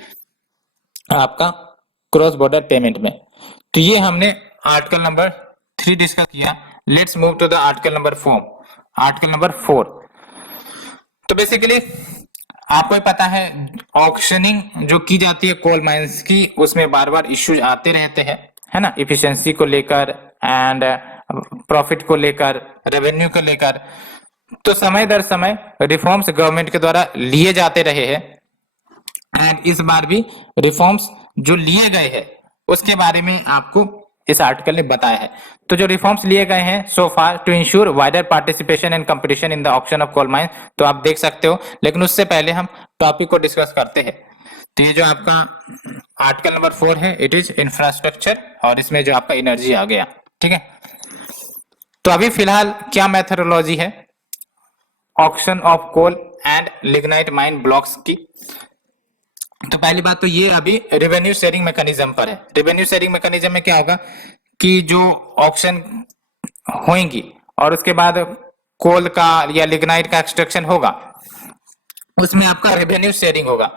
आपका क्रॉस बॉर्डर पेमेंट में। तो ये हमने आर्टिकल नंबर 3 डिस्कस किया। Let's move to the article number 4। Article number 4, तो बेसिकली आपको ही पता है ऑक्शनिंग जो की जाती है कोल माइंस की, उसमें बार बार इश्यूज आते रहते हैं, है ना, इफिशिएंसी को लेकर एंड प्रॉफिट को लेकर, रेवेन्यू को लेकर। तो समय दर समय रिफॉर्म्स गवर्नमेंट के द्वारा लिए जाते रहे हैं एंड इस बार भी रिफॉर्म्स जो लिए गए हैं उसके बारे में आपको इस आर्टिकल ने बताया है। तो जो रिफॉर्म्स लिए गए हैं so far to ensure wider participation and competition in the auction of coal mine, तो आप देख सकते हो। लेकिन उससे पहले हम टॉपिक को डिस्कस करते हैं। तो ये जो आपका आर्टिकल नंबर 4 है, इट इज इंफ्रास्ट्रक्चर, और इसमें जो आपका एनर्जी आ गया, ठीक है। तो अभी फिलहाल क्या मेथोडोलॉजी है auction of coal and lignite mine blocks की? तो पहली बात तो ये अभी रेवेन्यू शेयरिंग मैकेनिज्म पर है। रेवेन्यू शेयरिंग मैकेनिज्म में क्या होगा कि जो ऑक्शन होंगी और उसके बाद कोल का या लिग्नाइट का एक्सट्रैक्शन होगा, उसमें आपका रेवेन्यू शेयरिंग होगा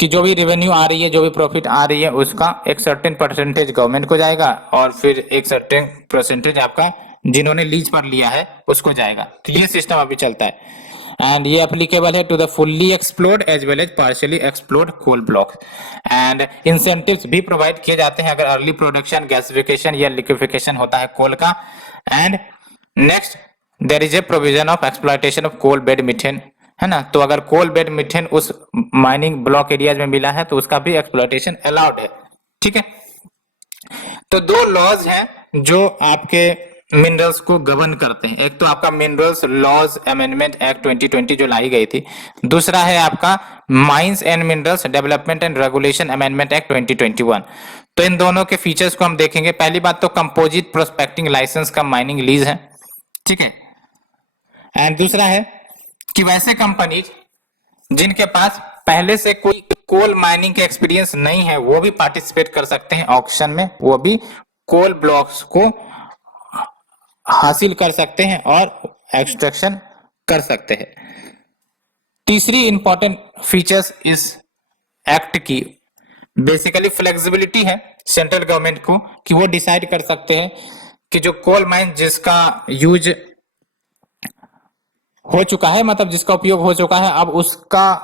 कि जो भी रेवेन्यू आ रही है, जो भी प्रॉफिट आ रही है, उसका एक सर्टेन परसेंटेज गवर्नमेंट को जाएगा और फिर एक सर्टेन परसेंटेज आपका जिन्होंने लीज पर लिया है उसको जाएगा। तो ये सिस्टम अभी चलता है एंड ये एप्लीकेबल है to the fully explored as well as partially explored coal block. And incentives भी प्रोवाइड किए जाते हैं अगर अर्ली प्रोडक्शन, गैसिफिकेशन या लिक्विफिकेशन होता है कोल का। And next there is a provision of exploitation of coal bed methane, है ना। तो अगर कोल बेड मीथेन उस माइनिंग ब्लॉक एरियाज में मिला है तो उसका भी एक्सप्लॉयटेशन अलाउड है, ठीक है। तो दो लॉज हैं जो आपके मिनरल्स को गवर्न करते हैं। एक तो आपका मिनरल्स लॉज अमेंडमेंट एक्ट 2020 जो लाई गई थी, दूसरा है आपका mines and minerals development and regulation amendment act 2021। तो इन दोनों के फीचर्स को हम देखेंगे। पहली बात तो कंपोजिट प्रोस्पेक्टिंग लाइसेंस का माइनिंग लीज है, ठीक है। एंड दूसरा है कि वैसे कंपनीज जिनके पास पहले से कोई कोल माइनिंग का एक्सपीरियंस नहीं है वो भी पार्टिसिपेट कर सकते हैं ऑक्शन में, वो भी कोल ब्लॉक्स को हासिल कर सकते हैं और एक्सट्रैक्शन कर सकते हैं। तीसरी इंपॉर्टेंट फीचर्स इस एक्ट की बेसिकली फ्लेक्सिबिलिटी है सेंट्रल गवर्नमेंट को कि वो डिसाइड कर सकते हैं कि जो कोल माइन जिसका यूज हो चुका है, मतलब जिसका उपयोग हो चुका है, अब उसका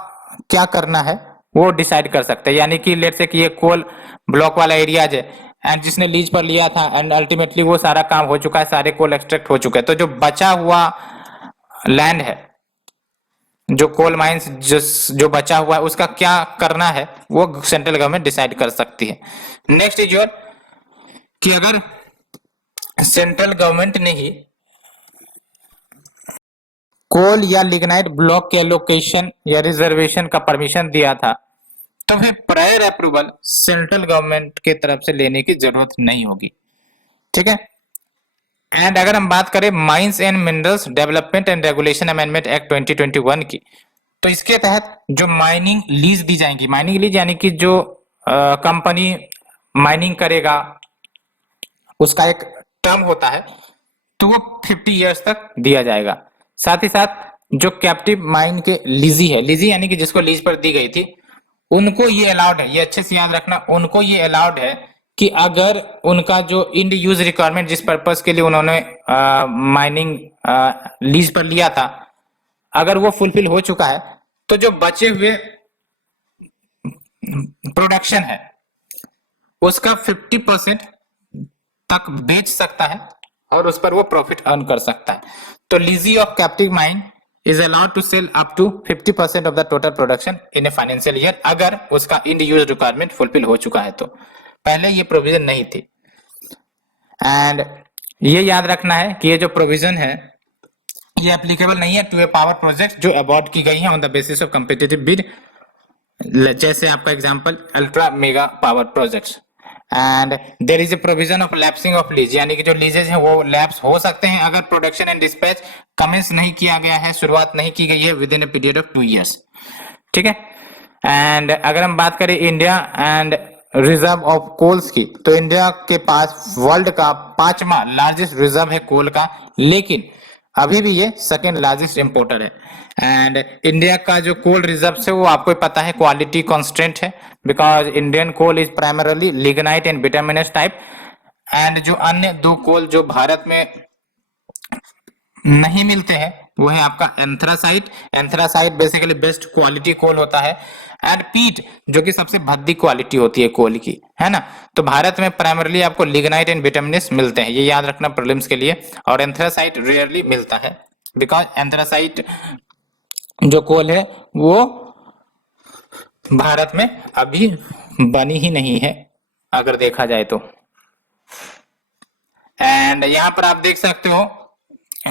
क्या करना है वो डिसाइड कर सकते हैं। यानी कि लेट्स से कि ये कोल ब्लॉक वाला एरियाज है एंड जिसने लीज पर लिया था एंड अल्टीमेटली वो सारा काम हो चुका है, सारे कोल एक्सट्रैक्ट हो चुके हैं, तो जो बचा हुआ लैंड है, जो कोल माइंस जो बचा हुआ है, उसका क्या करना है वो सेंट्रल गवर्नमेंट डिसाइड कर सकती है। नेक्स्ट इज योर कि अगर सेंट्रल गवर्नमेंट ने ही कोल या लिग्नाइट ब्लॉक के लोकेशन या रिजर्वेशन का परमिशन दिया था तो फिर प्रायर अप्रूवल सेंट्रल गवर्नमेंट के तरफ से लेने की जरूरत नहीं होगी, ठीक है। एंड अगर हम बात करें mines and minerals development and regulation amendment act 2021 की, तो इसके तहत जो माइनिंग लीज दी जाएंगी, माइनिंग लीज यानी कि जो कंपनी माइनिंग करेगा उसका एक टर्म होता है, तो वो 50 इयर्स तक दिया जाएगा। साथ ही साथ जो कैप्टिव माइन के लीजी है, लीजी यानी कि जिसको लीज पर दी गई थी, उनको ये अलाउड है, ये अच्छे से याद रखना, उनको ये अलाउड है कि अगर उनका जो इंड यूज रिक्वायरमेंट जिस पर्पस के लिए उन्होंने माइनिंग लीज पर लिया था, अगर वो फुलफिल हो चुका है तो जो बचे हुए प्रोडक्शन है उसका 50% तक बेच सकता है और उस पर वो प्रॉफिट अर्न कर सकता है। तो lessee of captive mine is allowed to sell up to 50% of the total production in a financial year अगर उसका इंड यूज रिक्वायरमेंट फुलफिल हो चुका है। तो पहले ये प्रोविजन नहीं थी एंड ये याद रखना है कि ये जो प्रोविजन है ये एप्लीकेबल नहीं है टू ए पावर प्रोजेक्ट जो अबॉर्ड की गई है on the basis of competitive bid, जैसे आपका example ultra mega power projects. And there is a provision of lapsing of lease, यानी कि जो लीजेज हैं वो लैप्स हो सकते हैं अगर प्रोडक्शन एंड डिस्पैच कमेंस नहीं किया गया है, शुरुआत नहीं की गई है with in a period of 2 years, ठीक है। एंड अगर हम बात करें India and reserve of coals की, तो इंडिया के पास वर्ल्ड का 5वां लार्जेस्ट रिजर्व है कोल का, लेकिन अभी भी ये सेकेंड लार्जेस्ट इंपोर्टर है। एंड इंडिया का जो कोल रिजर्व है वो आपको पता है क्वालिटी कॉन्स्टेंट है, because Indian coal is primarily lignite and bituminous type. And जो अन्य दो कोल जो भारत में नहीं मिलते हैं वो है आपका anthracite. Anthracite basically best quality coal होता है, एंड पीट जो कि सबसे भद्दी क्वालिटी होती है कोल की, है ना। तो भारत में प्राइमरली आपको लिग्नाइट एंड बिटुमिनस मिलते हैं, ये याद रखना प्रीलिम्स के लिए, और एंथ्रासाइट रेयरली मिलता है, बिकॉज एंथ्रासाइट जो कोल है वो भारत में अभी बनी ही नहीं है अगर देखा जाए तो। एंड यहाँ पर आप देख सकते हो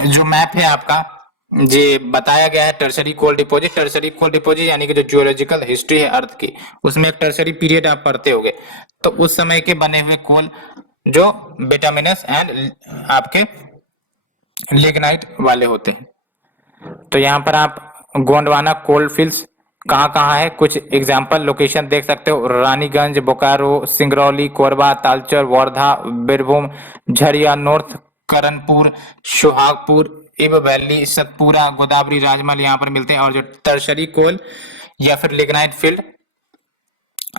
जो मैप है आपका, ये बताया गया है टर्सरी कोल डिपोजिट। टर्सरी कोल डिपोजिट यानी कि जो जियोलॉजिकल हिस्ट्री है अर्थ की, उसमें एक टर्सरी पीरियड आप पढ़ते होगे, तो उस समय के बने हुए कोल जो बिटुमिनस एंड आपके लिग्नाइट वाले होते हैं। तो यहाँ पर आप गोंडवाना कोल फील्ड्स कहाँ है, कुछ एग्जाम्पल लोकेशन देख सकते हो, रानीगंज, बोकारो, सिंगरौली, कोरबा, तालचर, वर्धा, बीरभूम, झरिया नॉर्थ, करणपुर, सोहागपुर, इब वैली, सतपुरा, गोदावरी, राजमहल यहाँ पर मिलते हैं। और जो टर्शरी कोल या फिर lignite field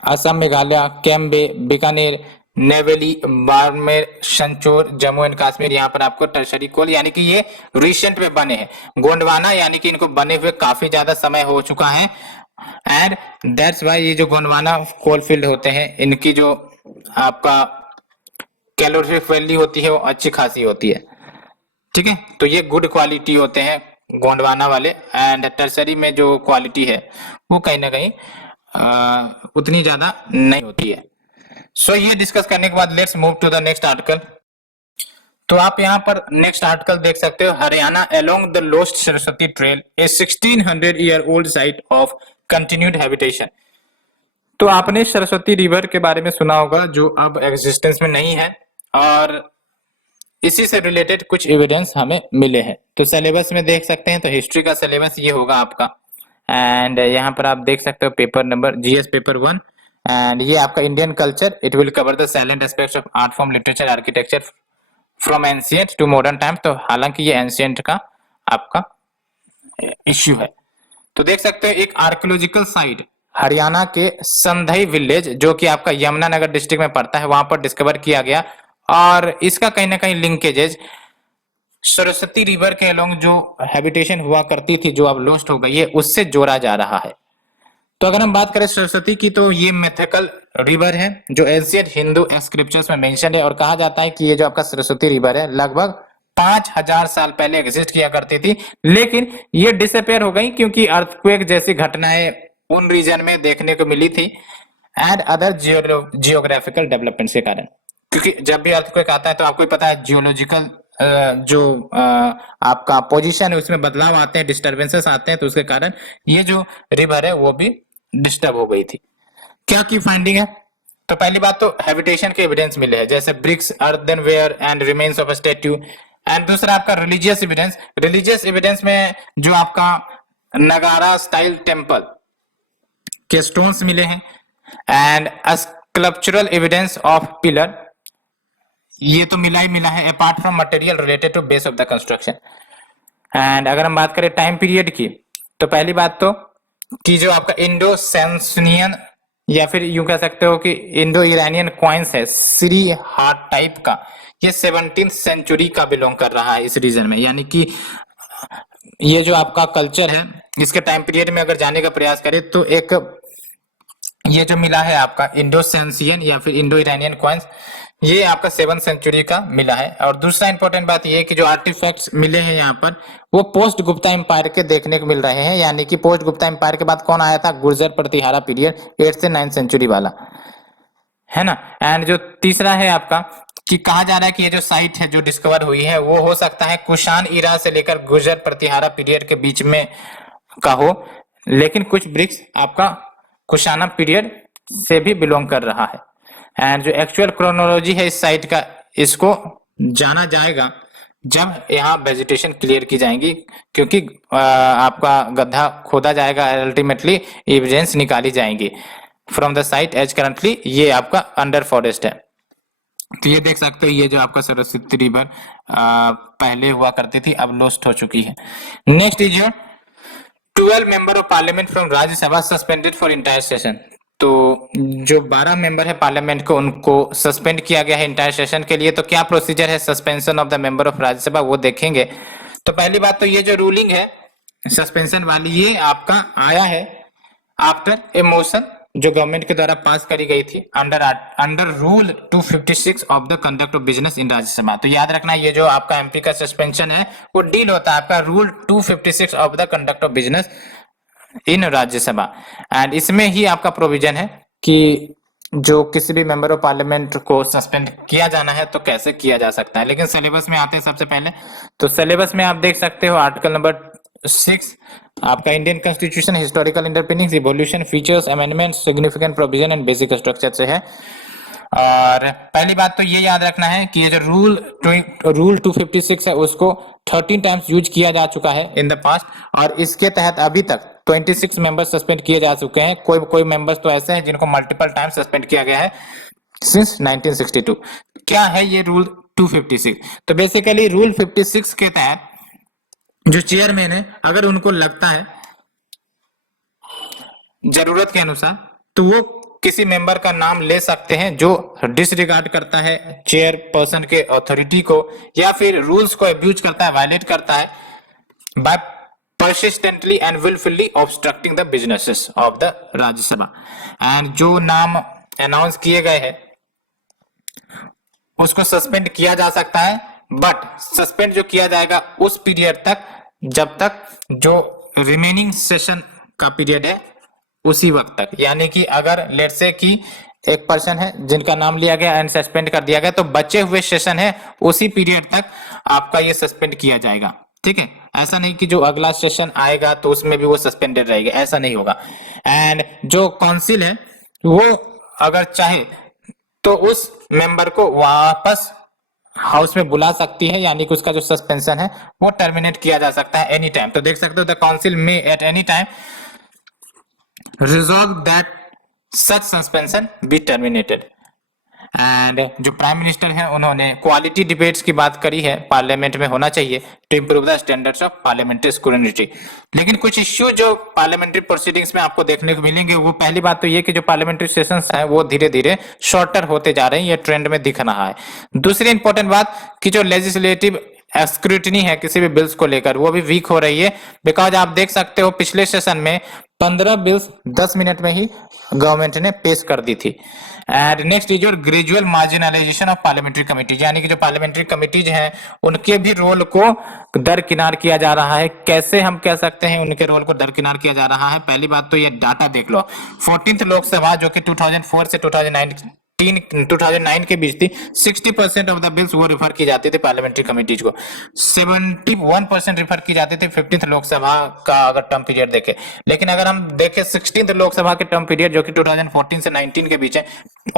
Assam, Meghalaya, Cambay, Bikaner, Neyveli, Barmer, Sanchore, Jammu and Kashmir, यहाँ पर आपको टर्शरी कोल यानी कि ये रिसेंट में बने हैं। गोंडवाना यानी कि इनको बने हुए काफी ज्यादा समय हो चुका है, एंड दैट्स वाई ये जो गोंडवाना कोल फील्ड होते हैं इनकी जो आपका कैलोरीफिक वैल्यू होती है वो अच्छी खासी होती है, ठीक है। तो ये गुड क्वालिटी होते हैं गोंडवाना वाले, एंड टर्सरी में जो क्वालिटी है वो कहीं ना कहीं उतनी ज्यादा नहीं होती है। सो ये डिस्कस करने के बाद let's move to the next article. तो आप यहाँ पर नेक्स्ट आर्टिकल देख सकते हो, Haryana along the lost Saraswati trail a 1600 year old site of continued habitation. तो आपने सरस्वती रिवर के बारे में सुना होगा जो अब एग्जिस्टेंस में नहीं है, और इसी से रिलेटेड कुछ एविडेंस हमें मिले हैं। तो सिलेबस में देख सकते हैं, तो हिस्ट्री का सिलेबस ये होगा आपका, एंड यहाँ पर आप देख सकते हो paper number GS paper 1, and ये आपका Indian culture, it will cover the salient aspects of art form, literature, architecture from ancient to modern time. तो हालांकि ये एंशिएंट का आपका इश्यू है। तो देख सकते हो एक आर्कियोलॉजिकल साइट हरियाणा के संधई विलेज जो कि आपका यमुनानगर डिस्ट्रिक्ट में पड़ता है, वहां पर डिस्कवर किया गया, और इसका कहीं ना कहीं लिंकेजेज सरस्वती रिवर के अलोंग जो हैबिटेशन हुआ करती थी जो अब लॉस्ट हो गई है उससे जोड़ा जा रहा है। तो अगर हम बात करें सरस्वती की, तो ये मैथिकल रिवर है जो एंशिएंट हिंदू स्क्रिप्चर्स में मेंशन है, और कहा जाता है कि ये जो आपका सरस्वती रिवर है लगभग 5000 साल पहले एग्जिस्ट किया करती थी, लेकिन ये डिसअपेयर हो गई क्योंकि अर्थक्वेक जैसी घटनाएं उन रीजन में देखने को मिली थी, एंड अदर जियोग्राफिकल डेवलपमेंट के कारण। क्योंकि जब भी अर्थक्वेक आता है तो आपको पता है जियोलॉजिकल जो आपका पोजीशन है उसमें बदलाव आते हैं, डिस्टर्बेंसेस आते हैं, तो उसके कारण ये जो रिवर है वो भी डिस्टर्ब हो गई थी। क्या की फाइंडिंग है? तो पहली बात तो हैबिटेशन के एविडेंस मिले हैं, जैसे bricks, earthenware and remains of statue. And दूसरा आपका रिलीजियस एविडेंस। रिलीजियस एविडेंस में जो आपका नगारा स्टाइल टेम्पल के स्टोन्स मिले हैं, and sculptural evidence of pillar, ये तो मिला ही मिला है, apart from material related to base of the construction. And अगर हम बात करें टाइम पीरियड की, तो पहली बात तो कि जो आपका इंडो सैंसनियन या फिर यूं कह सकते हो कि इंडो ईरानियन कॉइन्स है श्री हार्ट टाइप का, ये 17th सेंचुरी का बिलोंग कर रहा है इस रीजन में। यानी कि ये जो आपका कल्चर है इसके टाइम पीरियड में अगर जाने का प्रयास करें तो एक ये जो मिला है आपका इंडो सैंसियन या फिर इंडो ईरानियन कॉइन्स, ये आपका 7th सेंचुरी का मिला है। और दूसरा इंपॉर्टेंट बात ये है कि जो आर्टिफैक्ट्स मिले हैं यहाँ पर वो पोस्ट गुप्ता एम्पायर के देखने को मिल रहे हैं, यानी कि पोस्ट गुप्ता एम्पायर के बाद कौन आया था? गुर्जर प्रतिहारा पीरियड 8th से 9th सेंचुरी वाला, है ना। एंड जो तीसरा है आपका कि कहा जा रहा है कि ये जो साइट है जो डिस्कवर हुई है वो हो सकता है कुषाण इरा से लेकर गुर्जर प्रतिहारा पीरियड के बीच में का हो, लेकिन कुछ ब्रिक्स आपका कुषाणा पीरियड से भी बिलोंग कर रहा है। एंड जो एक्चुअल क्रोनोलॉजी है इस साइट का, इसको जाना जाएगा जब यहाँ वेजिटेशन क्लियर की जाएंगी, क्योंकि आपका गड्ढा खोदा जाएगा, अल्टीमेटली एविडेंस निकाली जाएंगी। From the site as currently, ये आपका अंडर फॉरेस्ट है। तो ये देख सकते हो, ये जो आपका सरस्वती रिवर पहले हुआ करती थी, अब लॉस्ट हो चुकी है। Next is your 12 member of parliament from Rajya Sabha suspended for entire session. तो जो 12 मेंबर है पार्लियामेंट को, उनको सस्पेंड किया गया है इंटायर सेशन के लिए। तो क्या प्रोसीजर है suspension of the member of Rajya Sabha, वो देखेंगे। तो पहली बात तो ये जो रूलिंग है सस्पेंशन वाली, ये आपका आया है आफ्टर ए मोशन जो गवर्नमेंट के द्वारा पास करी गई थी under rule 256 of the conduct of business in Rajya Sabha. तो याद रखना, ये जो आपका एमपी का सस्पेंशन है वो डील होता है आपका rule 256 of the conduct of business in Rajya Sabha. And इसमें ही आपका प्रोविजन है कि जो किसी भी मेंबर ऑफ पार्लियामेंट को सस्पेंड किया जाना है तो कैसे किया जा सकता है। लेकिन सिलेबस में आते हैं सबसे पहले, तो सिलेबस में आप देख सकते हो आर्टिकल नंबर 6 आपका Indian constitution historical underpinnings evolution features amendment significant provision and basic structure से है। और पहली बात तो ये याद रखना है कि ये जो रूल 256 है उसको 13 टाइम्स यूज किया जा चुका है इन द पास्ट, और इसके तहत अभी तक 26 मेंबर्स सस्पेंड किए जा चुके हैं। कोई मेंबर्स तो ऐसे हैं जिनको मल्टीपल टाइम सस्पेंड किया गया है सिंस 1962। क्या है ये रूल 256? तो बेसिकली रूल 56 के तहत जो चेयरमैन है, अगर उनको लगता है जरूरत के अनुसार, तो वो किसी मेंबर का नाम ले सकते हैं जो डिसरिगार्ड करता है चेयर पर्सन के अथॉरिटी को, या फिर रूल्स को अब्यूज करता है, वायलेट करता है bye persistently and willfully obstructing the businesses of the Rajya Sabha. And जो नाम अनाउंस किए गए हैं उसको सस्पेंड किया जा सकता है, बट सस्पेंड जो किया जाएगा उस पीरियड तक जब तक जो रिमेनिंग सेशन का पीरियड है उसी वक्त तक। यानी कि अगर लेट से कि एक पर्सन है जिनका नाम लिया गया एंड सस्पेंड कर दिया गया, तो बचे हुए सेशन है उसी पीरियड तक आपका ये सस्पेंड किया जाएगा। ठीक है, ऐसा नहीं कि जो अगला सेशन आएगा तो उसमें भी वो सस्पेंडेड रहेगा, ऐसा नहीं होगा। एंड जो काउंसिल है वो अगर चाहे तो उस मेंबर को वापस हाउस में बुला सकती है, यानी कि उसका जो सस्पेंशन है वो टर्मिनेट किया जा सकता है एनी टाइम। तो देख सकते हो द काउंसिल में at any time resolve that such suspension be terminated। And जो प्राइम मिनिस्टर है उन्होंने क्वालिटी डिबेट्स की बात करी है, पार्लियामेंट में होना चाहिए to improve the standards of parliamentary scrutiny. लेकिन कुछ इश्यू जो पार्लियामेंट्री प्रोसीडिंग्स में आपको देखने को मिलेंगे, वो पहली बात तो ये कि जो पार्लियामेंट्री सेशंस हैं वो धीरे धीरे शॉर्टर होते जा रहे हैं, ये ट्रेंड में दिख रहा है। दूसरी इंपॉर्टेंट बात कि जो लेजिस्लेटिव स्क्रूटिनी है किसी भी बिल्स को लेकर वो भी वीक हो रही है, बिकॉज आप देख सकते हो पिछले सेशन में 15 बिल्स 10 मिनट में ही गवर्नमेंट ने पेश कर दी थी। And next is your gradual marginalisation of parliamentary committees, यानी कि जो पार्लियामेंट्री कमिटीज हैं उनके भी रोल को दरकिनार किया जा रहा है। कैसे हम कह सकते हैं उनके रोल को दरकिनार किया जा रहा है? पहली बात तो ये डाटा देख लो, 14th लोकसभा जो कि 2004 से 2009 के बीच थी, 60% ऑफ द बिल्स वो रेफर की जाती थी पार्लियामेंट्री कमिटीज को, 71% रेफर की जाती थी 15th लोकसभा का अगर टर्म पीरियड देखें। लेकिन अगर हम देखें 16th लोकसभा के टर्म पीरियड जो कि 2014 से 19 के बीच है,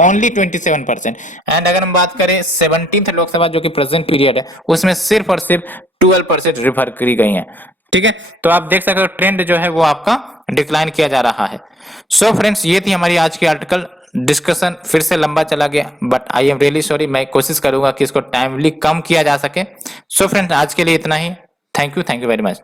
ओनली 27%। एंड अगर हम बात करें 17th लोकसभा जो कि प्रेजेंट पीरियड है, उसमें सिर्फ और सिर्फ 12% रेफर करी गई है। ठीक है, तो आप देख सकते हो ट्रेंड जो है वो आपका डिक्लाइन किया जा रहा है। सो फ्रेंड्स, ये थी हमारी आज की आर्टिकल डिस्कशन। फिर से लंबा चला गया, but I am really sorry. मैं कोशिश करूंगा कि इसको टाइमली कम किया जा सके। सो फ्रेंड्स, आज के लिए इतना ही। Thank you very much.